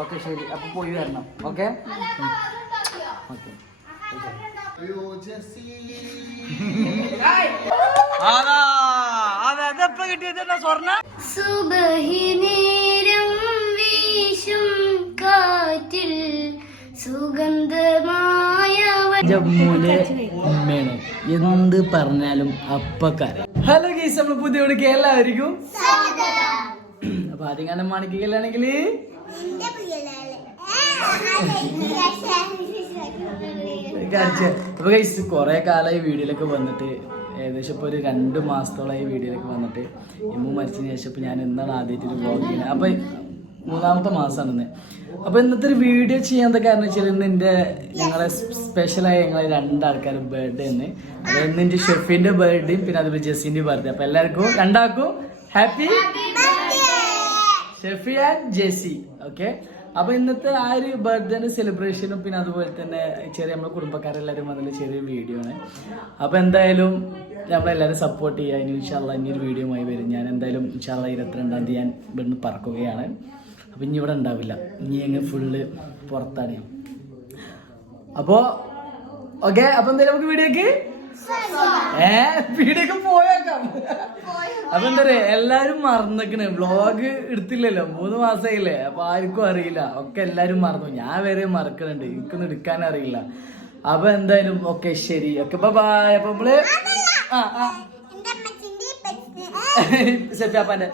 Okay ശരി. അപ്പൊ പോയി വരണം. ഓക്കെ? ഓക്കെ. അതാ അതെ അതെപ്പോ കിട്ടിയത് സ്വർണ? സുബഹി നേരം വീശും കാറ്റിൽ സുഗന്ധമായ ജമ്മുവിലെ ഉമ്മയാണ്. എന്ത് പറഞ്ഞാലും അപ്പക്കാരൻ ഹലോ ഗീസ് നമ്മൾ പുതിയ എല്ലാവർക്കും. അപ്പൊ ആദ്യം കാലം മാണിക്കുകയാണെങ്കിൽ അപ്പൊ ഗൈസ് കുറെ കാലമായി വീഡിയോയിലൊക്കെ വന്നിട്ട് ഏകദേശം ഇപ്പൊ ഒരു രണ്ട് മാസത്തോളമായി വീഡിയോയിലൊക്കെ വന്നിട്ട് ഇമ്മു മരിച്ചതിന് ശേഷം ഇപ്പൊ ഞാൻ ഇന്നാണ് ആദ്യമായിട്ട് വ്ളോഗ് ചെയ്യുന്നത്. അപ്പൊ മൂന്നാമത്തെ മാസമാണ് ഇന്ന് അപ്പൊ ഇന്നത്തെ ഒരു വീഡിയോ ചെയ്യാൻ കാരണം വെച്ചാൽ ഇന്ന് എന്റെ ഞങ്ങളെ സ്പെഷ്യലായ ഞങ്ങളെ രണ്ടാൾക്കാർ ബർത്ത്ഡേ എന്ന് അതായത് ഇന്ന് എന്റെ ഷെഫിന്റെ ബർത്ത്ഡേയും പിന്നെ അതുപോലെ ജെസ്സിന്റെ ബർത്ത്ഡേ അപ്പൊ എല്ലാവർക്കും രണ്ടാൾക്കും happy Shefi and Jessy okay അപ്പൊ ഇന്നത്തെ ആ ഒരു ബർത്ത്ഡേ സെലിബ്രേഷനും പിന്നെ അതുപോലെ തന്നെ ചെറിയ നമ്മുടെ കുടുംബക്കാരെല്ലാവരും വന്നിട്ട് ചെറിയ വീഡിയോ ആണ്. അപ്പൊ എന്തായാലും നമ്മളെല്ലാവരും സപ്പോർട്ട് ചെയ്യുക. ഇനി ഇൻഷാല്ല ഇനി ഒരു വീഡിയോ ആയി വരും. ഞാൻ എന്തായാലും ഇൻഷാല്ല ഇരുപത്തിരണ്ടാം തീയതി ഞാൻ ഇവിടുന്ന് പറക്കുകയാണ്. അപ്പൊ ഇനി ഇവിടെ ഉണ്ടാവില്ല. ഇനി അങ്ങ് ഫുള്ള് പുറത്താണ്. അപ്പോൾ അപ്പോ ഓക്കെ അപ്പൊ എന്തായാലും നമുക്ക് വീഡിയോക്ക് ഏ പീടിയൊക്കെ പോയേക്കാം. അപ്പൊ എന്താ പറയാ എല്ലാരും മറന്നേക്കണേ. വ്ളോഗ് എടുത്തില്ലല്ലോ മൂന്ന് മാസമായില്ലേ അപ്പൊ ആർക്കും അറിയില്ല. ഒക്കെ എല്ലാരും മറന്നു. ഞാൻ വരെ മറക്കണുണ്ട്. എനിക്കൊന്നും എടുക്കാൻ അറിയില്ല. അപ്പൊ എന്തായാലും ഓക്കെ ശരി. ഓക്കെ ബൈ അപ്പൊ നമ്മൾ ആ ആ. സെറ്റാപ്പാന്റെ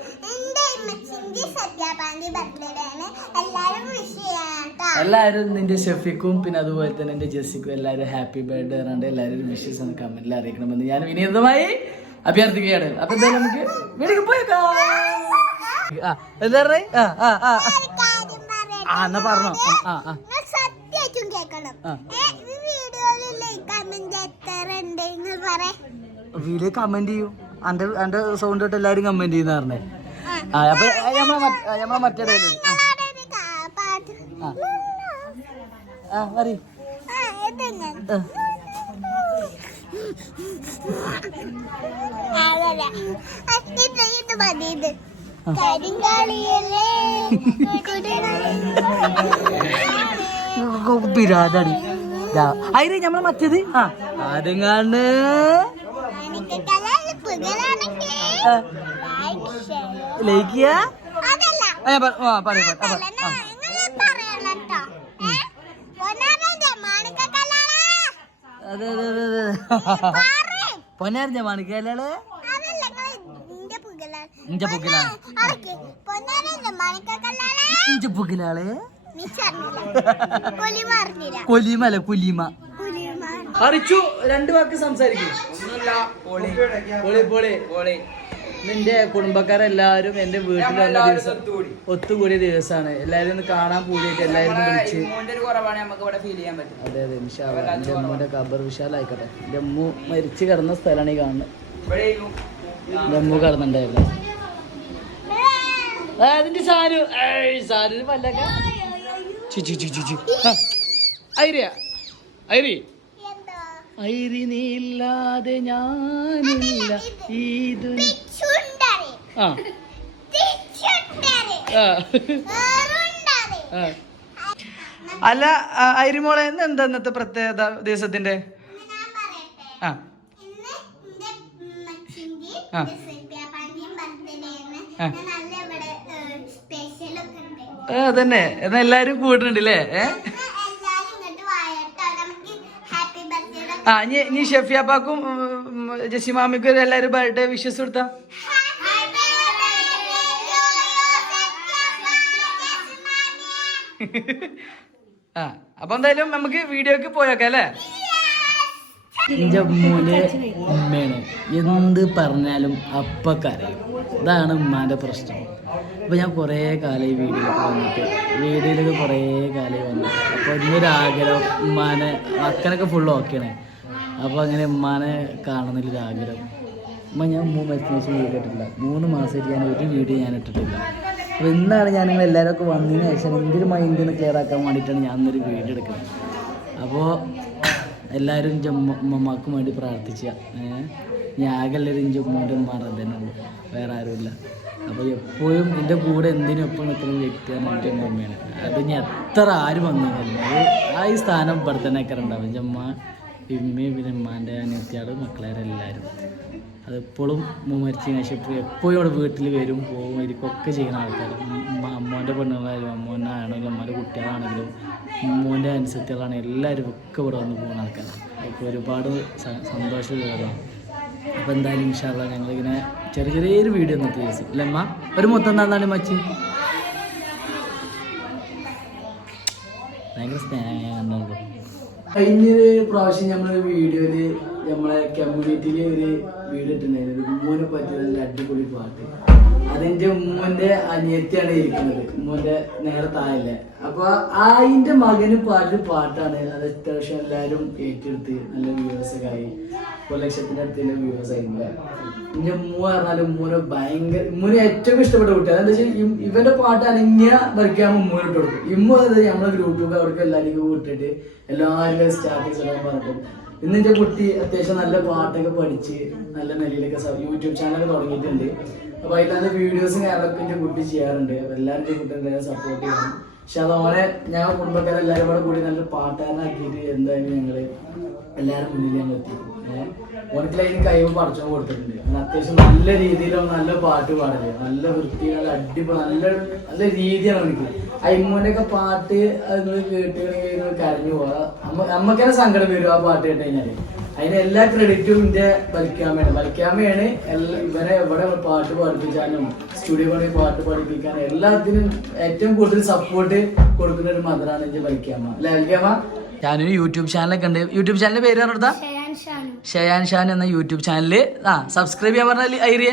എല്ലാവരും നിന്റെ ഷെഫിക്കും പിന്നെ അതുപോലെ തന്നെ എന്റെ ജെസ്സിക്കും എല്ലാവരും ഹാപ്പി ബർത്ത്ഡേ പറഞ്ഞിട്ട് എല്ലാവരും വിഷസ് എന്ന് കമന്റിൽ അറിയിക്കണമെന്ന് ഞാൻ വിനീതമായി അഭ്യർത്ഥിക്കുകയാണ്. അപ്പൊ എന്തായാലും നമുക്ക് വീട്ടിൽ പോയേക്കാം ആ എന്താ ആ ആ ആ. ആ എന്നാ പറഞ്ഞോ. ആ ആ. ഈ വീഡിയോയിലെ കമന്റ് എത്ര പറ. വീഡിയോ കമന്റ് ചെയ്യൂ. അന്റെ അന്റെ സൗണ്ട് കേട്ട് എല്ലാരും കമന്റ് ചെയ്യുന്ന പറഞ്ഞേ. അപ്പൊ നമ്മളെ മറ്റേ- കരിങ്കാളിയല്ലേ പിരാതാടി. അതിന് നമ്മളെ മറ്റേത്? ആ. ആദ്യം ഏ? പൊന്നാരന്റെ മാണിക്കല്ലേ. ഇഞ്ച. കൊലിമല കുലിമ കൊലിമ. അറിച്ചു രണ്ടു വാക്ക് സംസാരിക്കും. പൊളി പൊളി പൊളി. നിന്റെ കുടുംബക്കാരെല്ലാരും എന്റെ വീട്ടിൽ വന്ന ദിവസം ഒത്തുകൂടിയ ദിവസമാണ്. എല്ലാവരും ഒന്ന് കാണാൻ കൂടിയിട്ട് എല്ലാവരും വിളിച്ച്. ഒരു കുറവാണ് നമുക്ക് ഇവിടെ ഫീൽ ചെയ്യാൻ പറ്റും അതെ അതെ ഇൻഷാല്ലാ എന്റെ അമ്മൂന്റെ ഖബർ വിശാലായിക്കോട്ടെ. എന്റെ അമ്മു മരിച്ചു കിടന്ന സ്ഥലമാണ് ഈ കാണുന്നത്. എന്റെ അമ്മു കിടന്നുണ്ടായിരുന്നു ആ, അതിന്റെ സാരു. സാരു പല്ലൊക്കെ. ചി, ചി, ചി, ചി, ചി. ഐരിയ. ഐരി. എന്താ? ഐരി നീല്ലാതെ ഞാനില്ല ഈ ദുനി ആ. അല്ല ഐരിമോളെ എന്താ ഇന്നത്തെ പ്രത്യേകത ദിവസത്തിന്റെ ആ. ആ. എന്നാ എല്ലാരും കൂടുന്നുണ്ട് അല്ലേ ഏ? ആ ഇനി ഇനി ഷെഫിയാപ്പാക്കും ജസിമാമിക്കും എല്ലാവരും ബർത്ത്ഡേ വിഷസ് കൊടുത്താ. ആ അപ്പൊ എന്തായാലും നമുക്ക് വീഡിയോക്ക് പോയേക്കാം അല്ലേ? എന്റെ മോനെ ഉമ്മയാണ് എന്ത് പറഞ്ഞാലും അപ്പക്കറിയും ഇതാണ് ഉമ്മാന്റെ പ്രശ്നം. അപ്പൊ ഞാൻ കുറേ കാലമായി വീഡിയോയിലൊക്കെ വന്നിട്ട് വീഡിയോയിലൊക്കെ കുറേ കാലമായി വന്നിട്ട്. അപ്പൊ ഇന്നൊരാഗ്രഹം ഉമ്മാനെ മക്കനൊക്കെ ഫുൾ ഓക്കെയാണ് അപ്പൊ അങ്ങനെ ഉമ്മാനെ കാണുന്നൊരു ആഗ്രഹം. ഉമ്മ ഞാൻ മൂന്ന് മരിച്ച വീഡിയോ ഇട്ടിട്ടില്ല മൂന്ന് മാസമായിട്ട് ഞാൻ ഒരു വീഡിയോ ഞാൻ ഇട്ടിട്ടില്ല. അപ്പോൾ ഇന്നാണ് ഞാൻ നിങ്ങൾ എല്ലാവരും ഒക്കെ വന്നതിന് ശേഷം എന്തൊരു മൈൻഡ് ഒന്ന് ക്ലിയർ ആക്കാൻ വേണ്ടിയിട്ടാണ് ഞാൻ ഇന്നൊരു വീഡിയോ എടുക്കുന്നത്. അപ്പോൾ എല്ലാവരും ഉമ്മമാക്കും വേണ്ടി പ്രാർത്ഥിച്ച ഞാൻ ആകെ എല്ലാവരും ജമ്മുവിന്റെ ഉമ്മാർ തന്നെ വേറെ ആരുമില്ല. അപ്പോൾ എപ്പോഴും എന്റെ കൂടെ എന്തിനും എപ്പോഴും നിൽക്കുന്ന വ്യക്തിയാണ് എന്റെ മമ്മയാണ് അത് ഞാൻ എത്ര ആര് വന്നു ആ ഈ സ്ഥാനം ഇവിടെ തന്നെ ഒക്കെ ഉണ്ടാവും. എന്റെ ഇമ്മയും പിന്നെ ഉമ്മാന്റെ അനിയത്തിയാട് മക്കളേരെല്ലാവരും അതെപ്പോഴും മരിച്ചതിന് ശേഷം എപ്പോഴും അവിടെ വീട്ടിൽ വരും പോകും ഇരിക്കൊക്കെ ചെയ്യുന്ന ആൾക്കാർ അമ്മോന്റെ പെണ്ണുങ്ങളായാലും അമ്മൂന്റെ ആണെങ്കിലും അമ്മയുടെ കുട്ടികളാണെങ്കിലും അമ്മോന്റെ അനുസരിച്ചുകളാണെങ്കിലും എല്ലാവരും ഒക്കെ ഇവിടെ വന്ന് പോകുന്ന ആൾക്കാരാണ്. അപ്പോൾ ഒരുപാട് സന്തോഷമുള്ള അപ്പോൾ എന്തായാലും ഇൻഷാല്ല ഞങ്ങളിങ്ങനെ ചെറിയ ചെറിയൊരു വീഡിയോ ഇന്നത്തെ ദിവസം അല്ലേ അമ്മ ഒരു മൊത്തം തന്നാലും മച്ചി? ഭയങ്കര സ്നേഹം കഴിഞ്ഞ പ്രാവശ്യം നമ്മൾ വീഡിയോയിൽ നമ്മളെ കമ്മ്യൂണിറ്റിയിൽ ഒരു വീട് ഇട്ടുണ്ടായിരുന്നു ഉമ്മൂനെ പറ്റിയ നല്ല അടിപൊളി പാട്ട്. അതെന്റെ ഉമ്മൂന്റെ അനിയത്തിയാണ് ഇരിക്കുന്നത്. ഉമ്മൂന്റെ നേരെ താഴെ അപ്പൊ ആയിന്റെ മകന് പാട്ട് പാട്ടാണ് അത് അത്യാവശ്യം എല്ലാവരും ഏറ്റെടുത്ത് നല്ല വ്യൂവേഴ്സ് ഒക്കെ ആയി. ഒരു ലക്ഷത്തിന്റെ അടുത്തുള്ള വ്യൂവേഴ്സ് ആയിരുന്നു എന്റെ ഉമ്മ പറഞ്ഞാൽ ഉമ്മൂനെ ഭയങ്കര ഉമ്മൂനെ ഏറ്റവും ഇഷ്ടപ്പെട്ട കുട്ടി അതെന്താ വെച്ചാൽ ഇവന്റെ പാട്ട് അനങ്ങിയ വരയ്ക്കാൻ ഉമ്മൂനെ ഇട്ട് കൊടുക്കും. ഇമ്മ നമ്മളെ ഗ്രൂപ്പൊക്കെ അവർക്ക് എല്ലാവർക്കും വിട്ടിട്ട് എല്ലാവരും സ്റ്റാറ്റസ് എല്ലാം പറഞ്ഞിട്ട് ഇന്ന് കുട്ടി അത്യാവശ്യം നല്ല പാട്ടൊക്കെ പഠിച്ച് നല്ല നിലയിലൊക്കെ യൂട്യൂബ് ചാനലൊക്കെ തുടങ്ങിയിട്ടുണ്ട്. അപ്പൊ അതിലെ വീഡിയോസും കാര്യങ്ങളൊക്കെ കുട്ടി ചെയ്യാറുണ്ട്. എല്ലാവരുടെയും കുട്ടി എല്ലാവരും സപ്പോർട്ട് ചെയ്യണം. പക്ഷെ അതോടെ ഞാൻ കുടുംബക്കാരെല്ലാവരും കൂടെ കൂടി നല്ലൊരു പാട്ടുകാരനാക്കിയിട്ട് എന്തായാലും ഞങ്ങൾ എല്ലാവരും മുന്നിൽ ഞങ്ങൾ എത്തി ഏഹ് ഓനക്കിൽ ഈ കഴിവ് പഠിച്ചു കൊടുത്തിട്ടുണ്ട്. അത്യാവശ്യം നല്ല രീതിയിൽ നല്ല പാട്ട് പാടൽ. നല്ല വൃത്തി നല്ല അടിപൊളി നല്ല നല്ല രീതിയാണ് എനിക്ക് അയിമോന്റെ ഒക്കെ പാട്ട് നിങ്ങൾ കരഞ്ഞു പോവാ. അമ്മ അമ്മക്കന്നെ സങ്കടം വരും ആ പാട്ട് കേട്ട് കഴിഞ്ഞാൽ. അതിന് എല്ലാ ക്രെഡിറ്റും ഇന്ത്യ വലിക്കാമയാണ്. വലിക്കാമയാണ് എല്ലാ ഇവരെ എവിടെ പാട്ട് പഠിപ്പിക്കാനും സ്റ്റുഡിയോ പണി പാട്ട് പഠിപ്പിക്കാനും എല്ലാത്തിനും ഏറ്റവും കൂടുതൽ സപ്പോർട്ട് കൊടുക്കുന്ന ഒരു മദറാണ് എന്റെ വലിക്കാമ അല്ലെ വലിക്കാമ ഞാനൊരു യൂട്യൂബ് ചാനലൊക്കെ ഉണ്ട്. യൂട്യൂബ് ചാനലിന്റെ പേര് പറഞ്ഞെടുത്താ? ഷയാൻ ഷാൻ എന്ന യൂട്യൂബ് ചാനലിൽ ആ സബ്സ്ക്രൈബ് ചെയ്യാൻ പറഞ്ഞാൽ ഐറിയ.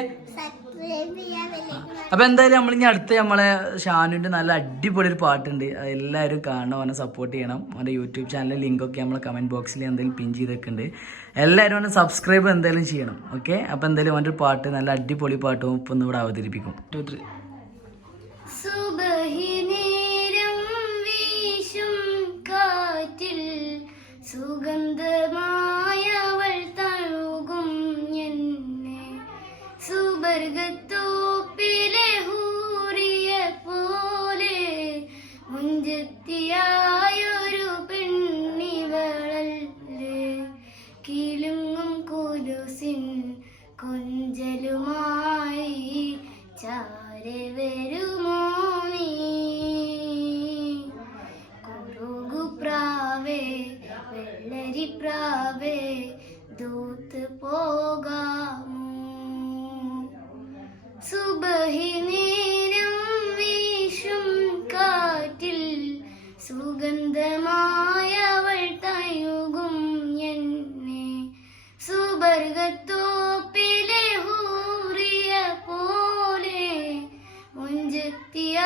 അപ്പൊ എന്തായാലും നമ്മൾ ഇനി അടുത്ത് നമ്മളെ ഷാനുവിന്റെ നല്ല അടിപൊളി ഒരു പാട്ടുണ്ട്. എല്ലാവരും കാണണം അവനെ സപ്പോർട്ട് ചെയ്യണം. അവന്റെ യൂട്യൂബ് ചാനലിൽ ലിങ്ക് ഒക്കെ നമ്മളെ കമന്റ് ബോക്സിൽ എന്തെങ്കിലും പിൻ ചെയ്തൊക്കെയുണ്ട് എല്ലാവരും അവനെ സബ്സ്ക്രൈബ് എന്തായാലും ചെയ്യണം ഓക്കെ അപ്പൊ എന്തായാലും അവന്റെ പാട്ട് നല്ല അടിപൊളി പാട്ടും ഇപ്പൊ ഇവിടെ അവതരിപ്പിക്കും. To three. സുഗന്ധമായവൾ തഴുകും എന്നെ. സുബർഗത്തോപ്പിലെ വെള്ളരി പ്രാവേ ദൂത്ത് പോകാമോ? വീശും കാറ്റിൽ സുഗന്ധമായവൾ തയുകും എന്നെ. സുബർഗത്തോപ്പിലെ ഹൂറിയ പോലെ മുഞ്ചത്തിയായൊരു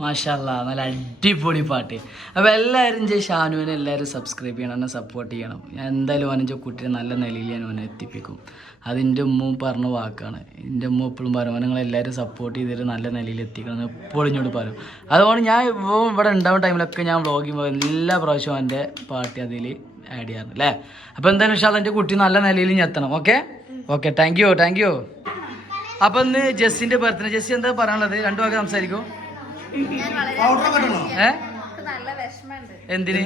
മാഷല്ല നല്ല അടിപൊളി പാട്ട്. അപ്പോൾ എല്ലാവരും ചെയ് ഷാനുവിനെ എല്ലാവരും സബ്സ്ക്രൈബ് ചെയ്യണം എന്നെ സപ്പോർട്ട് ചെയ്യണം. ഞാൻ എന്തായാലും അവനെ കുട്ടിയെ നല്ല നിലയിൽ ഞാൻ അവനെ എത്തിപ്പിക്കും. അതിന്റെ ഉമ്മ പറഞ്ഞ വാക്കാണ്. എന്റെ ഉമ്മ എപ്പോഴും പറയും "അവനെ നിങ്ങൾ എല്ലാവരും സപ്പോർട്ട് ചെയ്തിട്ട് നല്ല നിലയിൽ എത്തിക്കണം എപ്പോഴും ഇങ്ങോട്ട് പറയും. അതുകൊണ്ട് ഞാൻ ഇപ്പോൾ ഇവിടെ ഉണ്ടാവുന്ന ടൈമിലൊക്കെ ഞാൻ വ്ളോഗിങ് എല്ലാ പ്രാവശ്യവും എന്റെ പാട്ട് അതിൽ ആഡ് ചെയ്യാറുണ്ട് അല്ലേ? അപ്പോൾ എന്തായാലും ഇഷ്ടം എന്റെ കുട്ടി നല്ല നിലയിൽ ഞാൻ എത്തണം okay? Okay thank you thank you അപ്പം ഇന്ന് ജസ്സിന്റെ ബർത്ത്ഡേ ജെസ്സി എന്താ പറയാനുള്ളത്? രണ്ടു വാക്ക് സംസാരിക്കും. എന്തിന്?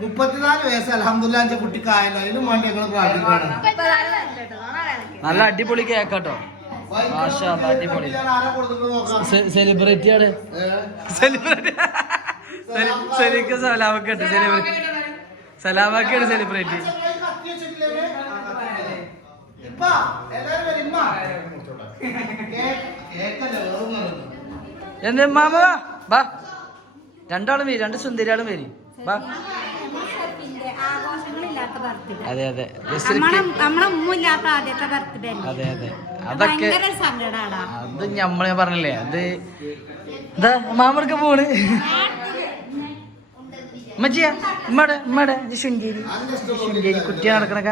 മുപ്പത്തിനാല് വയസ്സ് അലഹമുല്ല എന്റെ കുട്ടിക്കായല്ലോ അതിനും വേണ്ടി ഞങ്ങൾ പ്രാർത്ഥിക്കണം നല്ല അടിപൊളി കേക്കാട്ടോ അടിപൊളി. സെലിബ്രിറ്റിയാണ് ആരാ കൊടുത്തിട്ട് നോക്കാം. സെലിബ്രിറ്റി ആണ്. സെലിബ്രിറ്റി ശരിക്കും സലാമൊക്കെ ഉണ്ട് സെലിബ്രിറ്റി സലാമൊക്കെയാണ് സെലിബ്രിറ്റി? ഇപ്പ, എല്ലാരും വരും, ഇമ്മ. കേ- കേക്കല്ലേ, വേറൊന്നും അല്ല. എന്റെ മാമ ബാ. രണ്ടാളും വരി രണ്ട് സുന്ദരിയാളും വരി. ബാ. അതെ അതെ. അതെ അതെ. അതൊക്കെ അത് ഞമ്മളെ പറഞ്ഞില്ലേ അത് എന്താ മാമർക്ക് പോണ്? ഉമ്മച്ചിയാ ഉമ്മടെ ഉമ്മടെ ഇത് ശുങ്കേരി ശുങ്കേരി കുട്ടി നടക്കണക്ക.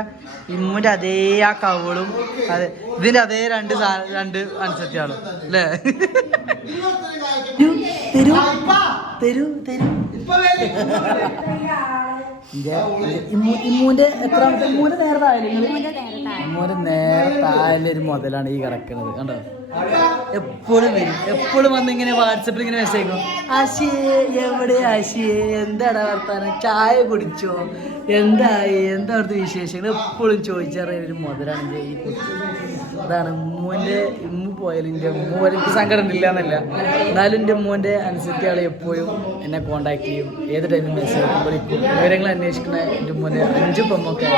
ഇമ്മുന്റെ അതേ ആ കവളും അതെ ഇതിന്റെ അതേ രണ്ട് രണ്ട് അനുസരിച്ചാളും അല്ലേ? തരൂ തരൂ തരൂ. ഇമ്മൂന്റെ എത്രാമത്തെ ഇമ്മൂന്റെ നേരത്തായാലും ഇമ്മൂന്റെ നേരത്തായാലും. ഒരു മുതലാണ് ഈ കിടക്കുന്നത് കണ്ടോ? എപ്പോഴും വരും. എപ്പോഴും വന്ന് ഇങ്ങനെ വാട്സപ്പിൽ ഇങ്ങനെ മെസ്സേജ് അയക്കും. ആശിയേ എവിടെ ആശിയേ? എന്താടാ വർത്താനം? ചായ കുടിച്ചോ? എന്തായി? എന്താ അവിടുത്തെ വിശേഷങ്ങൾ? എപ്പോഴും ചോദിച്ചറിയുന്ന ഒരു മുതലാണ് ഈ കുട്ടി. അതാണ് ഉമ്മുവിന്റെ ഉമ്മ പോയാലും എന്റെ അമ്മ എനിക്ക് സങ്കടം ഇല്ല എന്നല്ല എന്നാലും എന്റെ അമ്മന്റെ അനുസരിച്ച് ആൾ എപ്പോഴും എന്നെ കോണ്ടാക്ട് ചെയ്യും. ഏത് ടൈമിൽ മെസ്സേജ് വിളിക്കും വിവരങ്ങൾ അന്വേഷിക്കുന്ന എന്റെ ഉമ്മുവിന്റെ അഞ്ച് പെമ്മൊക്കെ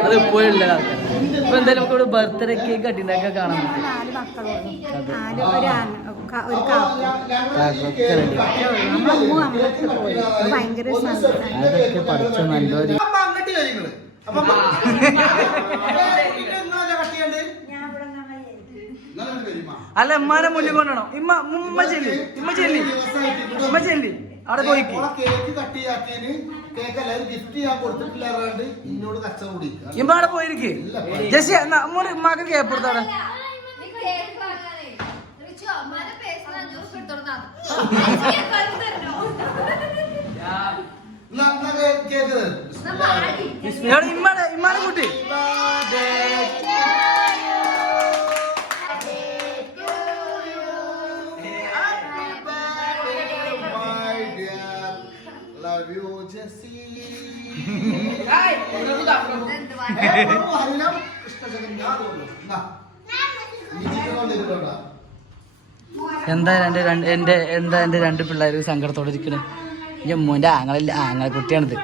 അത് എപ്പോഴും ഉള്ള ആൾക്കാർ ഇപ്പം എന്തായാലും നമുക്ക് ഇവിടെ ബർത്ത്ഡേ കേക്ക് കട്ടിണ്ടാക്കാൻ കാണാൻ പറ്റും. നാല് മക്കളും നാല് ഒരു ആന- ക- ഒരു കാക്കും കാക്കൊക്കെ ready. നമ്മളെ ഉമ്മ നമ്മളെ പോയി അത് ഭയങ്കര സങ്കടം അതൊക്കെ പഠിച്ച നല്ലൊരു അപ്പൊ അങ്ങോട്ട് കാര്യങ്ങൾ അപ്പൊ ഇതെന്നാ കട്ട് ചെയ്യണ്ടേ? എന്നാലും വരുമാ. അല്ല ഉമ്മാനെ മുന്നിൽ കൊണ്ടണോ. ഇമ്മ ഉമ്മ ചെല്ലി ഇമ്മ ചെല്ലി. ഉമ്മ ചെല്ലി. അവിടെ പോയിക്ക്. ഓളെ കേക്ക് കട്ട് ചെയ്യാത്തതിന് കേക്ക് എല്ലാവരും ഗിഫ്റ്റ് ചെയ്യാൻ കൊടുത്തിട്ടില്ല കച്ച കൂടി ഇമ്മ അവിടെ പോയിരിക്കേ. ജെസ്സി എന്നാ ഉമ്മ ഉമ്മാക്ക് കേക്ക്. ഇമ്മാടെ ഇമ്മാടെ കുട്ടി. എന്താ എന്റെ രണ്ട് എന്റെ എന്താ എന്റെ രണ്ട് പിള്ളേർ സങ്കടത്തോടെ ഇരിക്കണേ? ഈ ഉമ്മൂന്റെ ആങ്ങളില്ല ആങ്ങളെ കുട്ടിയാണിത്.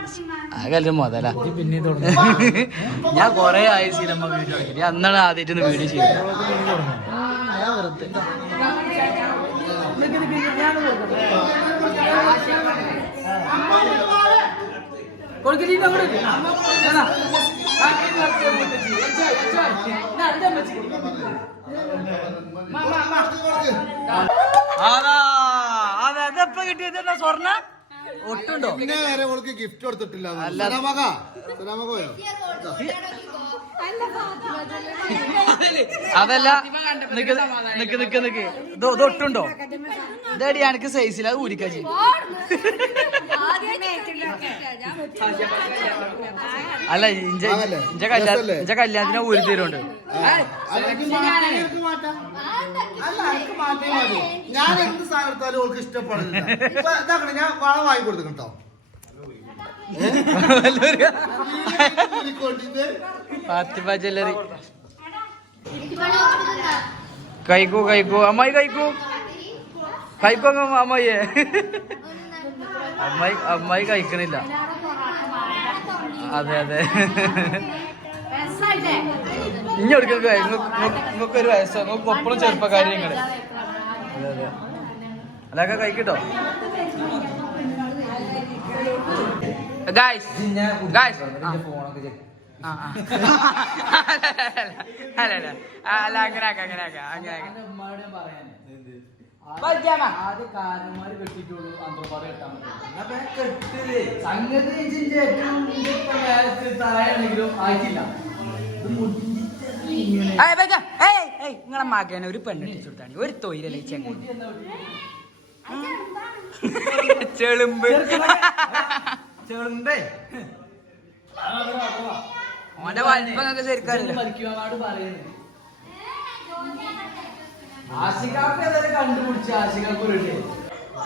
ആകെ മുതലാ. പിന്നെ ഞാൻ കൊറേ ആയി സിനിമ വീഡിയോ ഞാൻ അന്നാണ് ആദ്യമായിട്ട് വീഡിയോ ചെയ്തത്. ഞാൻ വെറുതെ എന്നാ. അതാ അതെ അതെപ്പോ സ്വർണ ഒട്ടുണ്ടോ പിന്നെ ഗിഫ്റ്റ് കൊടുത്തിട്ടില്ല അല്ല. അതല്ല നിക്ക് നിക്ക് നിക്ക് നിക്ക് ഇത് ഇത് ഒട്ടുണ്ടോ ഇതടി എനിക്ക് സൈസിൽ അത് ഊരിക്കാ ചെയ്യും അല്ല ഇഞ്ച? ഇഞ്ച കല്യാണം രസല്ലേ? ഇഞ്ച കല്യാണത്തിന് ഊരി തരുന്നുണ്ട്. ഞാൻ എന്ത് ഓൾക്ക് ഇഷ്ടപ്പെടുന്നില്ല ഞാൻ വളം വാങ്ങി കൊടുത്തു കേട്ടോ ഫാത്തിമ ജ്വല്ലറി കഴിക്കൂ കഴിക്കൂ അമ്മായി കഴിക്കൂ കഴിക്കോ അമ്മായിയെ. അമ്മായി അമ്മായി കഴിക്കണില്ല. അതെ അതെ. ഇനി എടുക്കുക നിങ്ങൾക്ക് ഒരു വയസ്സോ. നിങ്ങൾക്ക് ഒപ്പളും ചെറുപ്പക്കാരി നിങ്ങൾ അതെ അതെ. അതൊക്കെ കഴിക്കട്ടോ. ഗായ്സ് ഗായ്സ് ഫോണൊക്കെ. അല്ല അല്ല ആ, അല്ല അങ്ങനെ ആക്കാം അങ്ങനെ ആക്കാം അങ്ങനെ ആക്കാം ആദ്യം കാരന്മാര് കെട്ടിട്ടുള്ളൂ അന്തർപാട് കെട്ടാൻ പറ്റും സംഗതി ഏറ്റവും താഴെയാണെങ്കിലും ആയിട്ടില്ല നിങ്ങളെ മകനെ ഒരു പെണ്ണിട്ടാണ് കൊടുത്താണ് ഒരു തൊയിലല്ലേ ചെങ്ങ ചെളുമ്പ് ചെറുമ്പേ ഓന്റെ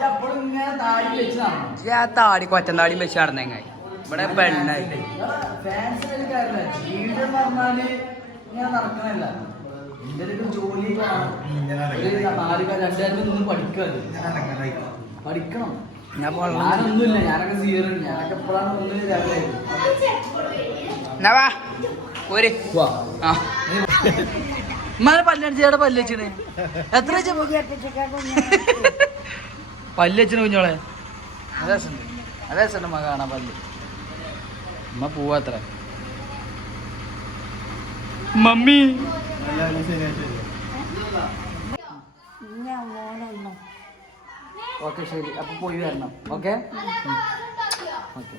അപ്പോഴും താടി കൊറ്റന്താടിയും വെച്ച് നടന്നെങ്ങായി. ഇവിടെ പെണ്ണായി നടക്കണല്ല. ജോലി രണ്ടായിരം നിന്ന് പഠിക്കുക പഠിക്കണം. ഞാൻ. ഞാനൊന്നുമില്ല. ഞാനൊക്കെ സീറോ ഞാനൊക്കെ എപ്പോഴാണ് ഒന്നിന് രാവിലെ എന്നാ വാ. പോര്. ഉമ്മാനെ പല്ലടിച്ചേടെ പല്ലച്ചിണ് എത്ര വെച്ച പല്ലച്ചിന് കുഞ്ഞോളെ. അതേ അതേ ഉമ്മ കാണാൻ പല്ല്. ഉമ്മ പോവാത്ര മമ്മി. ഓക്കെ ശരി. അപ്പൊ പോയി വരണം. ഓക്കെ? ഓക്കെ.